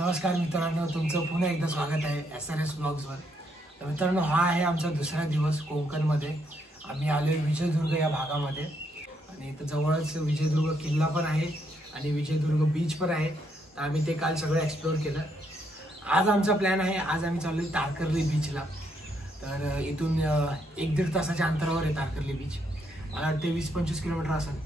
नमस्कार मित्रांनो, तुमचं पुन्हा एकदा स्वागत आहे SRS ब्लॉग्सवर। तर मित्रांनो, हा आहे आमचा दुसरा दिवस कोकणमध्ये। आम्ही आलोय विजयदुर्ग या भागामध्ये आणि इथं जवळच विजयदुर्ग किल्ला पण आहे आणि विजयदुर्ग बीच पण आहे। तर आम्ही ते काल सगळं एक्सप्लोर केलं। आज आमचा प्लॅन आहे, आज आम्ही चाललोय तारकर्ली बीचला। तर इथून 1-1.5 तासाच्या अंतरावर आहे तारकर्ली बीच। मला वाटते 20-25 किलोमीटर असेल।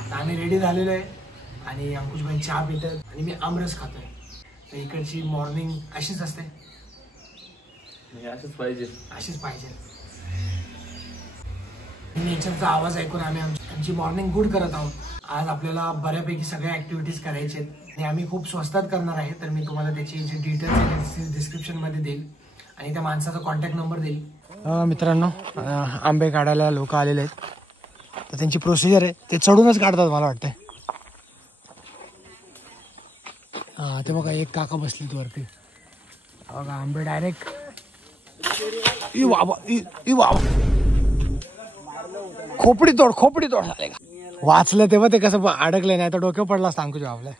तर आम्ही रेडी झालेलो आहे आणि अंकुश भाई चहा पितात आणि मी आमरस खातोय। तर इकडची मॉर्निंग अशीच असते, अशीच पाहिजे। नेचरचा आवाज ऐकून आम्ही आमची मॉर्निंग गुड करत आहोत। आज आपल्याला बऱ्यापैकी सगळ्या ऍक्टिव्हिटीज करायचे आहेत आणि आम्ही खूप स्वस्तात करणार आहे। तर मी तुम्हाला त्याची जे डिटेल्स डिस्क्रिप्शन मध्ये देईल आणि त्या माणसाचा कॉन्टॅक्ट नंबर देईल। मित्रांनो, आंबे काढायला लोक आलेले आहेत, तर त्यांची प्रोसिजर आहे ते चढूनच काढतात मला वाटतं। हा, ते बघा एक काका बसलीत वरती, बघा आंबे डायरेक्ट। ई बाबा खोपडी तोड झाले का? वाचलं तेव्हा ते कसं अडकले, नाही तर डोक्यावर पडला असता अंकुश आपल्या।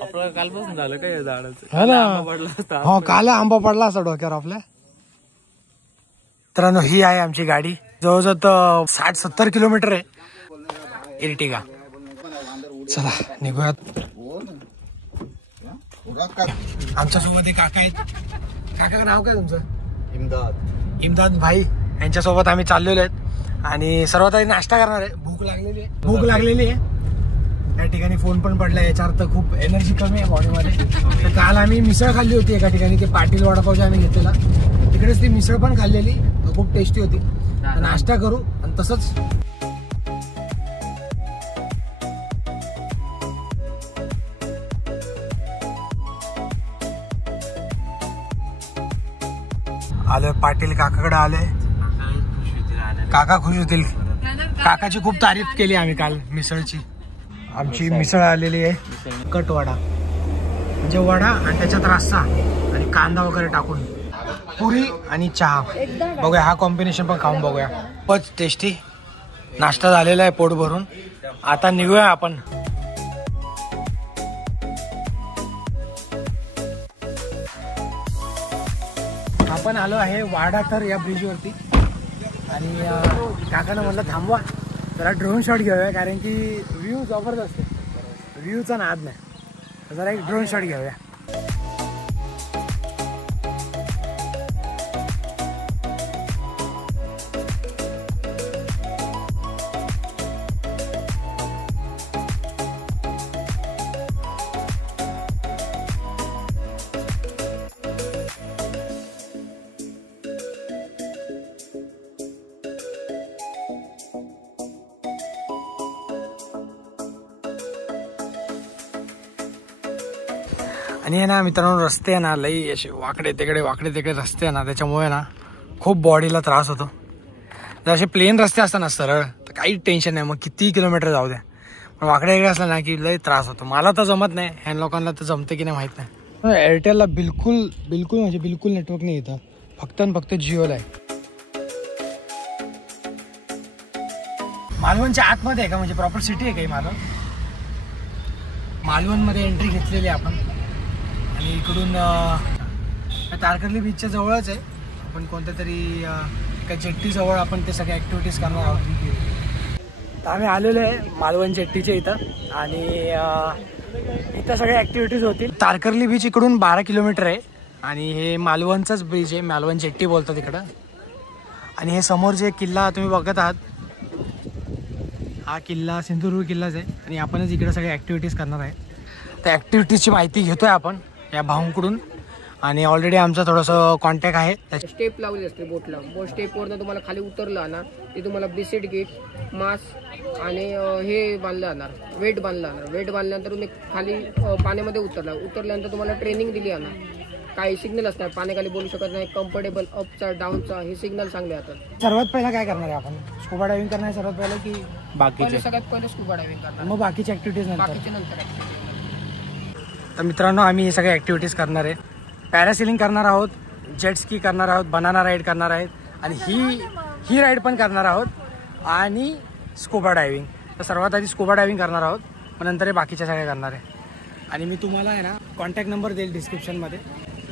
आपलं कालपासून झालं काय झाडाचं? हा ना, हो काल आंबा पडला असता डोक्यावर आपल्या। मित्रांनो, ही आहे आमची गाडी, जवळजवळ 60-70 किलोमीटर आहे इर्टिगा। चला निघूयात। आमच्या सोबत एक काका आहेत। काका नाव काय तुमचं? इमदाद भाई। यांच्यासोबत आम्ही चाललेलो आहेत आणि सर्वात आधी नाश्ता करणार आहे। भूक लागलेली आहे। या ठिकाणी फोन पण पडला, याचा अर्थ खूप एनर्जी कमी आहे बॉडीमध्ये। तर काल आम्ही मिसळ खाल्ली होती एका ठिकाणी, ते पाटील वडापाव जे आम्ही घेतलेला, तिकडेच ती मिसळ पण खाल्लेली, खूप टेस्टी होती। नाश्ता करू आणि तसंच आलोय पाटील काकाकडे आलोय। काका खुश होतील, काकाची खूप तारीफ केली आम्ही काल मिसळची। आमची मिसळ आलेली आहे कटवडा, म्हणजे वडा आणि त्याच्यात रस्सा आणि कांदा वगैरे टाकून, पुरी आणि चहा। बघूया हा कॉम्बिनेशन पण खाऊन बघूया, खूपच टेस्टी। नाश्ता झालेला आहे पोट भरून, आता निघूया आपण। आपण आलो आहे वाडातर या ब्रिजवरती आणि काकानं म्हटलं थांबवा जरा ड्रोन शॉट घेऊया, कारण की व्ह्यू जबरदस्त आहे, व्ह्यूचा नाद नाही, तर जरा एक ड्रोन शॉट घेऊया। आणि आहे ना मित्रांनो, रस्ते आहे ना लई असे वाकडे तिकडे रस्ते आहे ना, त्याच्यामुळे ना खूप बॉडीला त्रास होतो। जर असे प्लेन रस्ते असतात ना सरळ, तर काही टेन्शन नाही, मग किती किलोमीटर जाऊ द्या। पण वाकडे इकडे असलं ना की लई त्रास होतो। मला तर जमत नाही, ह्या लोकांना तर जमते की नाही माहित नाही। एअरटेलला बिलकुल नेटवर्क नाही येतं, फक्त आणि फक्त जिओला आहे। मालवणच्या आतमध्ये आहे का, म्हणजे प्रॉपर सिटी आहे काही मालवणमध्ये एंट्री घेतलेली आहे आपण आणि इकडून तारकर्ली बीचच्या जवळच आहे। आपण कोणत्या तरी एका जेट्टी जवळ आपण ते सगळ्या ऍक्टिव्हिटीज करणार आहोत। तर आम्ही आलेलो आहे मालवण जेट्टीच्या इथं आणि इथं सगळ्या ऍक्टिव्हिटीज होतील। तारकर्ली बीच इकडून 12 किलोमीटर आहे आणि हे मालवणचंच बीच आहे, मालवण जेट्टी बोलतात इकडं। आणि हे समोर जे किल्ला तुम्ही बघत आहात, हा किल्ला सिंधुदुर्ग किल्लाच आहे आणि आपणच इकडे सगळ्या ऍक्टिव्हिटीज करणार आहे। त्या ऍक्टिव्हिटीजची माहिती घेतोय आपण या भाऊंकडून आणि ऑलरेडी आमचा थोडंसं कॉन्टॅक्ट आहे। स्टेप लावली असते बोटला, बोट स्टेपवरनं तुम्हाला खाली उतरला ना ते तुम्हाला बिसेट गेट, मास आणि हे बांधलं जाणार, वेट बांधलं जाणार। वेट बांधल्यानंतर तुम्ही खाली पाण्यामध्ये उतरल्यानंतर तुम्हाला ट्रेनिंग दिली जाणार। काही सिग्नल असतात, पाण्याखाली बोलू शकत नाही, कम्फर्टेबल अपचा डाऊनचा हे सिग्नल चांगले असतात। सर्वात पहिला काय करणार आहे आपण? स्कुबा डायव्हिंग करणार आहे सर्वात पहिलं की बाकीचे? सगळ्यात पहिले स्कुबा डायव्हिंग करणार, मग बाकीची ऍक्टिव्हिटीज नंतर। तर मित्रांनो, आम्ही हे सगळ्या ऍक्टिव्हिटीज करणार आहे। पॅरासेलिंग करणार आहोत, जेट स्की करणार आहोत, बनाना राईड करणार आहेत आणि ही राईड पण करणार आहोत आणि स्कुबा डायव्हिंग। तर सर्वात आधी स्कुबा डायव्हिंग करणार आहोत मग नंतर हे बाकीच्या सगळ्या करणार आहे. आणि मी तुम्हाला आहे ना कॉन्टॅक्ट नंबर देईल डिस्क्रिप्शनमध्ये.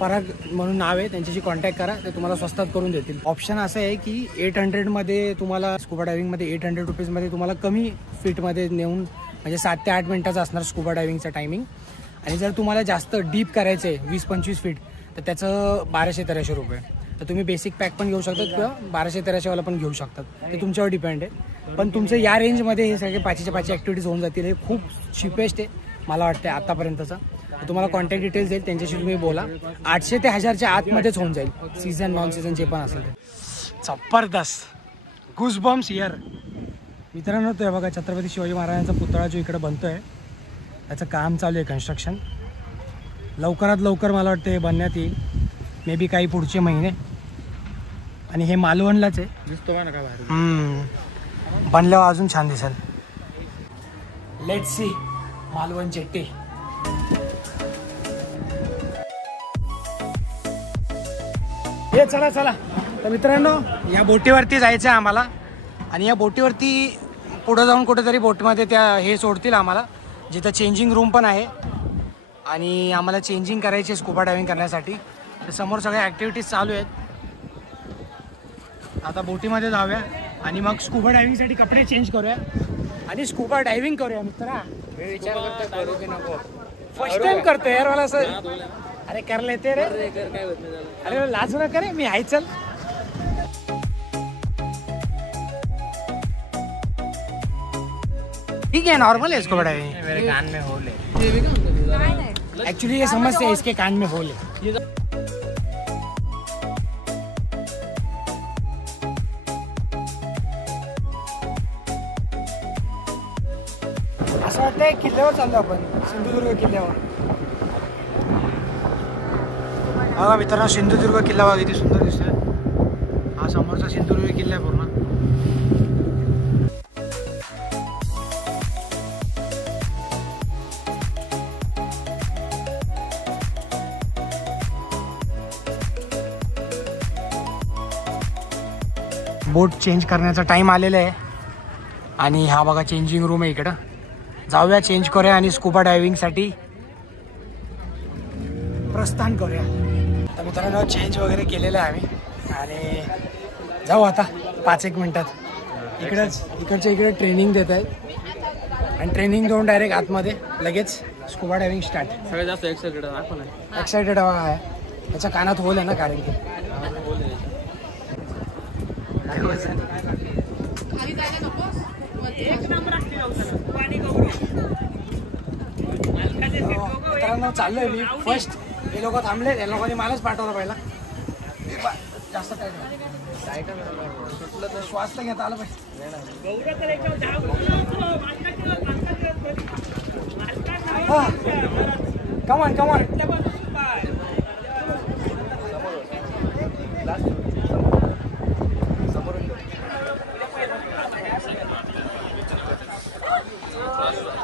पराग म्हणून नाव आहे, त्यांच्याशी कॉन्टॅक्ट करा, ते तुम्हाला स्वस्तात करून देतील. ऑप्शन असं आहे की 800मध्ये तुम्हाला स्कुबा डायव्हिंगमध्ये 800 रुपीजमध्ये तुम्हाला कमी फीटमध्ये नेऊन म्हणजे 7 ते 8 मिनिटाचा असणार स्कुबा डायव्हिंगचा टायमिंग. आणि जर तुम्हाला जास्त डीप करायचं आहे 20-25 फीट तर त्याचं 1200-1300 रुपये. तर तुम्ही बेसिक पॅक पण घेऊ शकतात किंवा 1200-1300वाला पण घेऊ शकतात, ते तुमच्यावर डिपेंड आहे. पण तुमचं या रेंजमध्ये हे सगळे 5च्या 5 ॲक्टिव्हिटीज होऊन जातील. हे खूप चिपेस्ट आहे मला वाटतं आतापर्यंतचा. तुम्हाला कॉन्टॅक्ट डिटेल्स देईल, त्यांच्याशी तुम्ही बोला. 800 ते 1000च्या आतमध्येच होऊन जाईल, सीझन नॉन सीझन जे पण असेल ते. जबरदस्त गुजबम्स हिअर. मित्रांनो तो बघा छत्रपती शिवाजी महाराजांचा पुतळा जो इकडे बनतोय त्याचं काम चालू आहे, कन्स्ट्रक्शन. लवकरात लवकर मला वाटतं हे बनण्यात येईल, मे बी काही पुढचे महिने. आणि हे मालवणलाच आहे, दिसतो ना काय बाहेर. बनल्यावर अजून छान दिसेल. Let's see Malvan jetty. हे चला चला. तर मित्रांनो या बोटीवरती जायचं आहे आम्हाला. आणि या बोटीवरती पुढं जाऊन कुठेतरी बोटमध्ये त्या हे सोडतील आम्हाला, जिथं चेंजिंग रूम पण आहे. आणि आम्हाला चेंजिंग करायची स्कुबा डायव्हिंग करण्यासाठी. तर समोर सगळ्या ॲक्टिव्हिटीज चालू आहेत. आता बोटीमध्ये जाऊया आणि मग स्कुबा डायव्हिंगसाठी कपडे चेंज करूया आणि स्कुबा डायव्हिंग करूया. मित्रा विचार करतो करू की नको. फर्स्ट टाइम करतो यार मला असं. अरे कर लेते रे. अरे लाजू नका रे, मी आहे. चल ठीक है, नॉर्मल है स्कुबा डाइविंग. मेरे कान में होल है. एक्चुअली ये समझते हैं इसके कान में होल है. असं वाटतंय किल्ल्यावर चाललो आपण, सिंधुदुर्ग किल्ल्यावर. बघा मित्रांनो सिंधुदुर्ग किल्ला बघा किती सुंदर दिसतोय. हा समोरचा सिंधुदुर्ग किल्ला आहे पूर्ण. बोट चेंज करण्याचा टाइम आलेला आहे. आणि हा बघा चेंजिंग रूम आहे इकडं. जाऊया, चेंज करूया आणि स्कुबा डायव्हिंगसाठी प्रस्थान करूया. तर मित्रांनो चेंज वगैरे केलेलं आहे आम्ही आणि जाऊ आता 5-1 मिनटात. इकडच्या इकडे ट्रेनिंग देत आहेत आणि ट्रेनिंग देऊन डायरेक्ट आतमध्ये लगेच स्कुबा डायव्हिंग स्टार्ट. सगळ्यात जास्त एक्सायटेड आहे. त्याच्या कानात होल आहे ना, कारण की मित्रांनो चाललोय मी. फर्स्ट हे लोक थांबले, या लोकांनी मलाच पाठवलं पहिला. जास्त काय श्वास तर घेता आलं पाहिजे. Come on come on.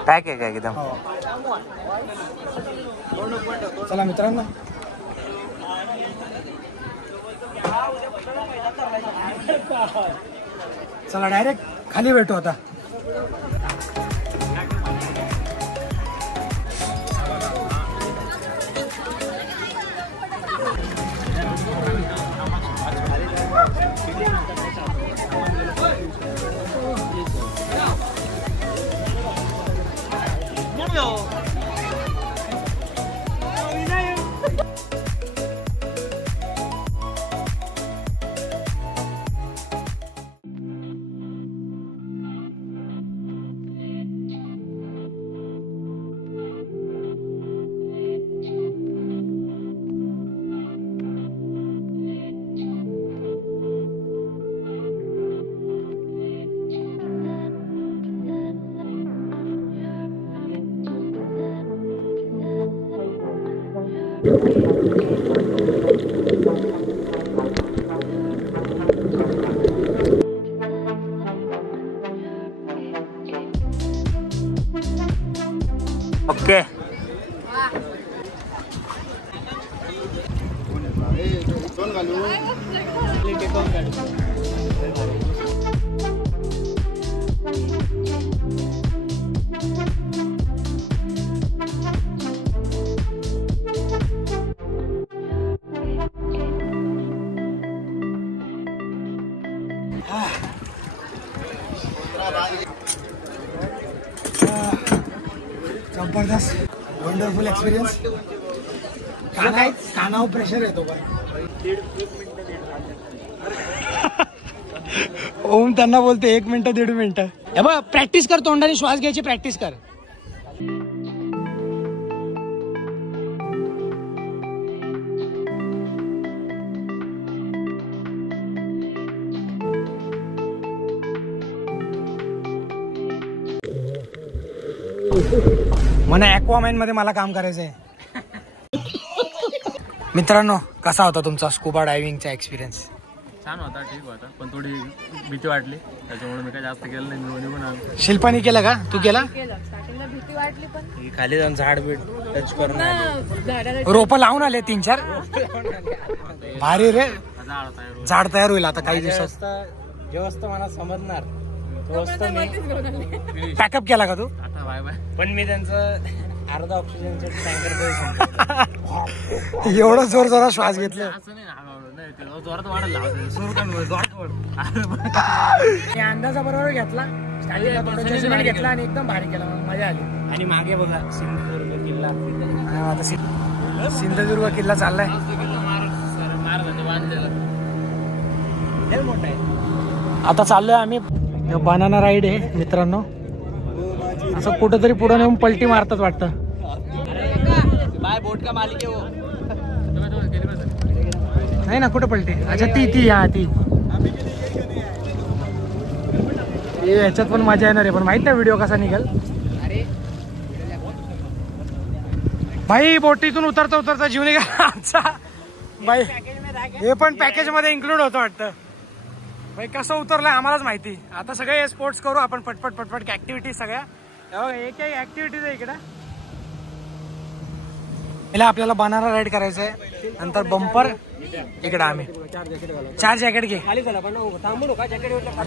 पॅक आहे काय एकदम. चला मित्रांनो चला डायरेक्ट खाली भेटू आता. ओके. जबरदस्त वंडरफुल एक्सपिरियन्स. कानावर प्रेशर येतो पण. ओम त्यांना बोलते 1 मिनिट 1.5 मिनिट. हे बघ प्रॅक्टिस कर, तोंडाने श्वास घ्यायची प्रॅक्टिस कर. मला ॲक्वामॅन मध्ये मला काम करायचं आहे. मित्रांनो, कसा होता तुमचा स्कुबा डायव्हिंगचा एक्सपिरियन्स? छान होता, ठीक होता, पण थोडी भीती वाटली, त्याच्यामुळे मी काय जास्त केलं नाही. मी निघून आलो. शिल्पानी केलं का? तू केला? स्टार्टिंगला भीती वाटली पण खाली जाऊन झाड बीड टच करून रोप लावून आले 3-4. भारी रे, झाड तयार होईल आता काही दिवसात. जेव्हा मला समजणार पॅकअप केला का तू? आता बाय बाय. पण मी त्यांचं अर्धा ऑक्सिजनचं टँकर एवढा जोर जोरात श्वास घेतला. असं नाही, जोरात वाढायला अंदाजा बरोबर घेतला, स्टार्टिंगला घेतला आणि एकदम भारी केला, मजा आली. आणि मागे बघा सिंधुदुर्ग किल्ला. आता सिंधुदुर्ग किल्ला चाललाय. मोठा आहे. आता चाललोय आम्ही. बनाना राईड आहे मित्रांनो. असं कुठंतरी पुढे नेऊन पलटी मारतात वाटतं. बाय बोट का मालिक आहे वो. नाही ना, कुठं पलटी? अच्छा ती हा ती. ह्याच्यात पण मजा येणार आहे, पण माहित नाही व्हिडिओ कसा निघेल. भाई बोटीतून उतरता जीव निघाला आमचा. भाई हे पण पॅकेज मध्ये इन्क्लूड होतं वाटतं. भाई कसं उतरलंय आम्हालाच माहिती. आता सगळे स्पोर्ट्स करू आपण पटपट ऍक्टिव्हिटीज सगळ्या. एक ऍक्टिव्हिटीज आहे इकडे. पहिला आपल्याला बनाना राईड करायचं आहे, नंतर बंपर. इकडे आम्ही 4 जॅकेट घे.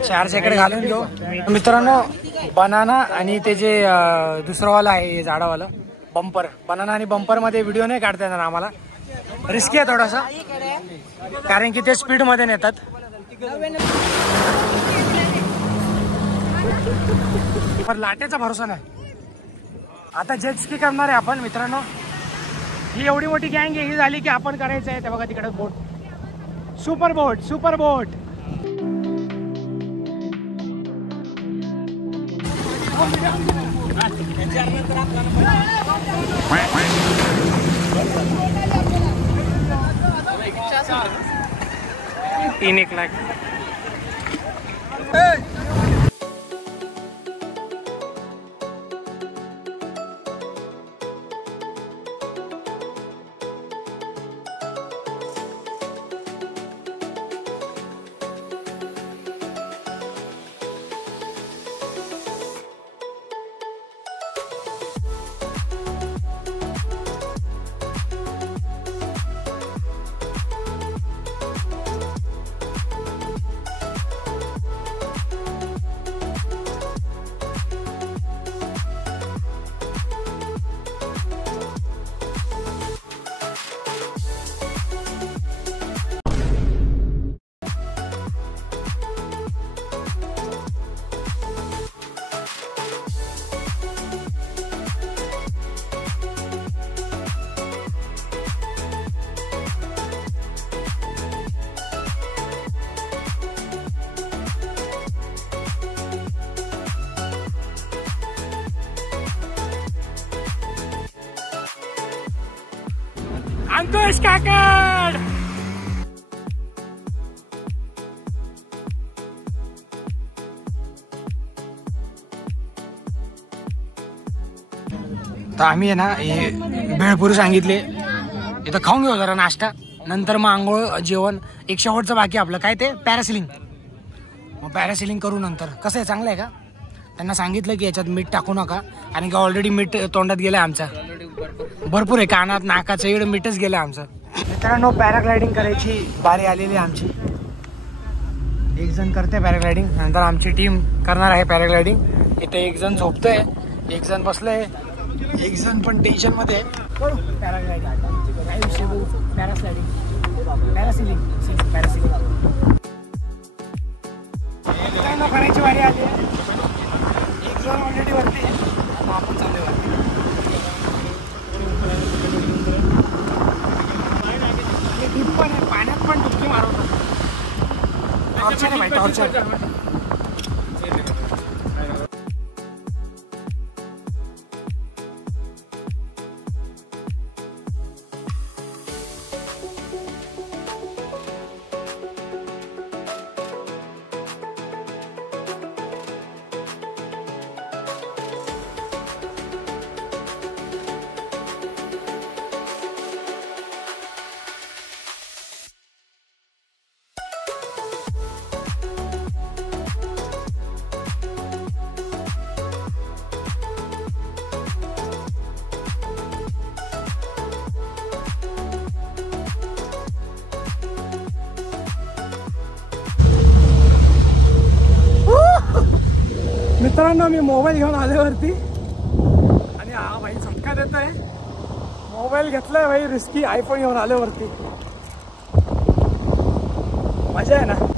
4 जॅकेट घालून घेऊ मित्रांनो. बनाना आणि ते जे दुसरं वाला आहे झाडावाला बंपर. बनाना आणि बंपर मध्ये व्हिडिओ नाही काढता येणार आम्हाला, रिस्की आहे थोडासा, कारण की ते स्पीड मध्ये नेतात. लाटेचा भरोसा नाही. आता जेट स्की करणार आहे आपण मित्रांनो. ही एवढी मोठी गँग ही झाली की आपण करायचं आहे. ते बघा तिकडे बोट, सुपर बोट. तीन 1 लाख. अंकुश काकड. तर आम्ही आहे ना हे भेळपुरी सांगितले. इथं खाऊन घेऊ जरा नाश्ता, नंतर मग आंघोळ जेवण. एक शेवटचं बाकी आपलं काय ते पॅरासिलिंग. मग पॅरासिलिंग करू नंतर. कसं आहे, चांगलं आहे का? त्यांना सांगितलं की याच्यात मीठ टाकू नका, आणि की ऑलरेडी मीठ तोंडात गेलं आमच्या भरपूर आहे. कानात नाकाचं एवढं मीठच गेलं आमचं. मित्रांनो, पॅराग्लायडिंग करायची बारी आलेली आमची. एक जण करते पॅराग्लायडिंग, नंतर आमची टीम करणार आहे पॅराग्लायडिंग. इथे एक जण झोपतोय, एक जण बसलंय, एक जण पण टेन्शन मध्ये. पॅरासिलिंग. मित्रांनो करायची वारी आली आहे. एक झोन ऑलरेडी वरती आहे. आता आपण चालू आहे. डीप पण आहे, पाण्यात पण डुबकी मारवतात. टॉर्चर आहे भाई, टॉर्चर. मित्रांनो मी मोबाईल घेऊन आल्यावरती आणि हा भाई चटका देत आहे. मोबाईल घेतलाय भाई रिस्की, आयफोन घेऊन आल्यावरती. मजा आहे ना.